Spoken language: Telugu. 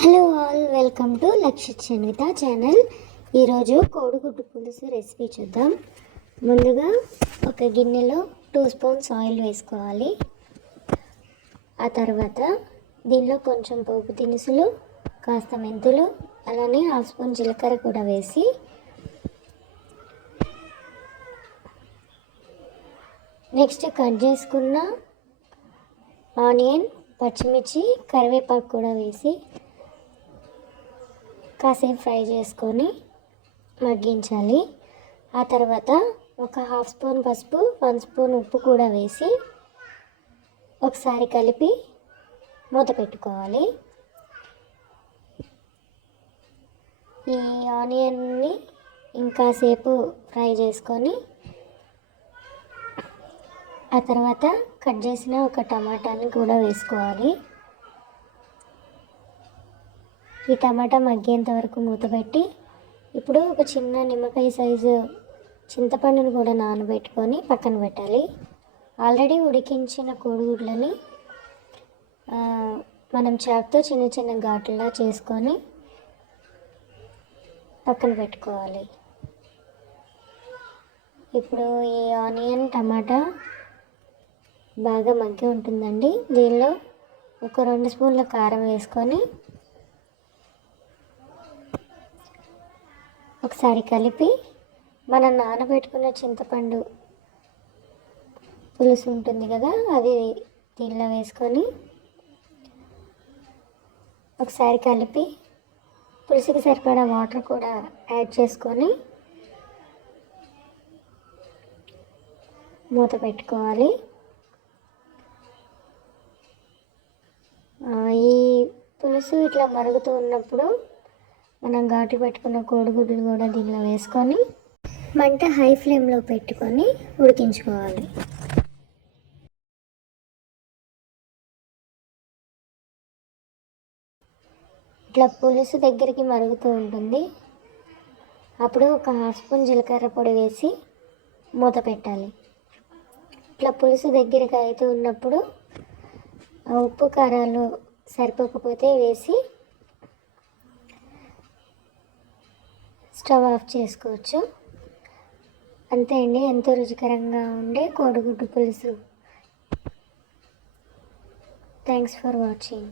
Hello all, welcome to Lakshith Chanvitha channel. ఈరోజు కోడిగుడ్డు పులుసు రెసిపీ చూద్దాం. ముందుగా ఒక గిన్నెలో 2 స్పూన్స్ ఆయిల్ వేసుకోవాలి. ఆ తర్వాత దీనిలో కొంచెం పోపు దినుసులు, కాస్త మెంతులు, అలానే 1/2 స్పూన్ జీలకర్ర కూడా వేసి నెక్స్ట్ కట్ చేసుకున్న ఆనియన్, పచ్చిమిర్చి, కరివేపాకు కూడా వేసి కాసేపు ఫ్రై చేసుకొని మగ్గించాలి. ఆ తర్వాత ఒక 1/2 స్పూన్ పసుపు, 1 స్పూన్ ఉప్పు కూడా వేసి ఒకసారి కలిపి మూత పెట్టుకోవాలి. ఈ ఆనియన్ని ఇంకాసేపు ఫ్రై చేసుకొని ఆ తర్వాత కట్ చేసిన ఒక టమాటాని కూడా వేసుకోవాలి. ఈ టమాటా మగ్గేంత వరకు మూత పెట్టి ఇప్పుడు ఒక చిన్న నిమ్మకాయ సైజు చింతపండును కూడా నానబెట్టుకొని పక్కన పెట్టాలి. ఆల్రెడీ ఉడికించిన కోడిగుడ్లని మనం చాకుతో చిన్న చిన్న ఘాట్లా చేసుకొని పక్కన పెట్టుకోవాలి. ఇప్పుడు ఈ ఆనియన్, టమాటా బాగా మగ్గి ఉంటుందండి. దీనిలో ఒక 2 స్పూన్ల కారం వేసుకొని ఒకసారి కలిపి మనం నానబెట్టుకున్న చింతపండు పులుసు ఉంటుంది కదా, అది దీనిలో వేసుకొని ఒకసారి కలిపి పులుసుకి సరిపడా వాటర్ కూడా యాడ్ చేసుకొని మూత పెట్టుకోవాలి. ఈ పులుసు ఇట్లా మరుగుతూ ఉన్నప్పుడు మనం ఘాటు పెట్టుకున్న కోడిగుడ్లు కూడా దీనిలో వేసుకొని మంట హై ఫ్లేమ్లో పెట్టుకొని ఉడికించుకోవాలి. ఇట్లా పులుసు దగ్గరికి మరుగుతూ ఉంటుంది. అప్పుడు ఒక 1/2 స్పూన్ జీలకర్ర పొడి వేసి మూత పెట్టాలి. ఇట్లా పులుసు దగ్గరికి అవుతూ ఉన్నప్పుడు ఉప్పు కారాలు సరిపోకపోతే వేసి స్టవ్ ఆఫ్ చేసుకోవచ్చు. అంతే అండి, ఎంతో రుచికరంగా ఉండే కోడిగుడ్డు పులుసు. Thanks for watching.